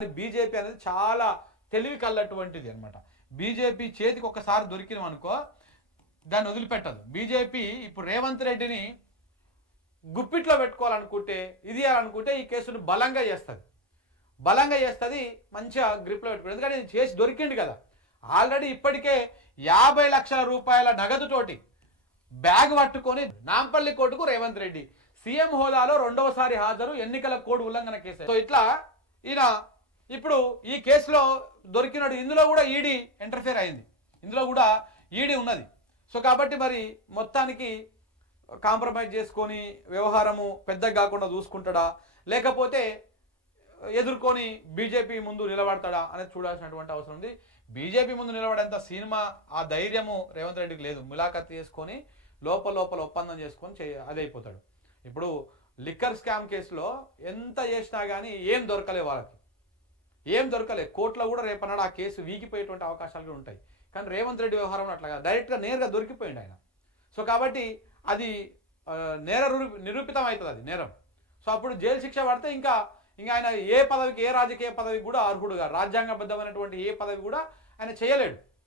BJP అనేది చాలా తెలివి కల్లటువంటిది అనమాట. బీజేపీ చేతికి ఒకసారి దొరికినాం అనుకో దాన్ని వదిలిపెట్టదు. బీజేపీ ఇప్పుడు రేవంత్ రెడ్డిని గుప్పిట్లో పెట్టుకోవాలనుకుంటే ఇది అనుకుంటే ఈ కేసును బలంగా చేస్తుంది, మంచిగా గ్రిప్లో పెట్టుకుంటుంది. ఎందుకంటే ఇది చేసి దొరికింది కదా. ఆల్రెడీ ఇప్పటికే 50 లక్షల రూపాయల నగదుతోటి బ్యాగ్ పట్టుకొని నాంపల్లి కోర్టుకు రేవంత్ రెడ్డి సీఎం హోదాలో రెండవసారి హాజరు, ఎన్నికల కోడ్ ఉల్లంఘన కేసు. సో ఇట్లా ఈయన ఇప్పుడు ఈ కేసులో దొరికినట్టు ఇందులో కూడా ఈడీ ఇంటర్ఫేర్ అయింది, ఇందులో కూడా ఈడీ ఉన్నది. సో కాబట్టి మరి మొత్తానికి కాంప్రమైజ్ చేసుకొని వ్యవహారము పెద్దగా కాకుండా చూసుకుంటాడా, లేకపోతే ఎదుర్కొని బీజేపీ ముందు నిలబడతాడా అనేది చూడాల్సినటువంటి అవసరం ఉంది. బీజేపీ ముందు నిలబడేంత సినిమా ఆ ధైర్యము రేవంత్ రెడ్డికి లేదు. ములాఖత్ చేసుకొని లోపల ఒప్పందం చేసుకొని అదైపోతాడు. ఇప్పుడు లిక్కర్ స్కామ్ కేసులో ఎంత చేసినా కానీ ఏం దొరకలే, వాళ్ళకి ఏం దొరకలే. కోర్టులో కూడా రేపన్నాడు ఆ కేసు వీగిపోయేటువంటి అవకాశాలు కూడా ఉంటాయి. కానీ రేవంత్ రెడ్డి వ్యవహారం అట్లాగా డైరెక్ట్గా నేరుగా దొరికిపోయింది ఆయన. సో కాబట్టి అది నిరూపితం అవుతుంది, అది నేరం. సో అప్పుడు జైలు శిక్ష పడితే ఇంకా ఆయన ఏ పదవికి, ఏ రాజకీయ పదవికి కూడా అర్హుడుగా, రాజ్యాంగబద్ధమైనటువంటి ఏ పదవి కూడా ఆయన చేయలేడు.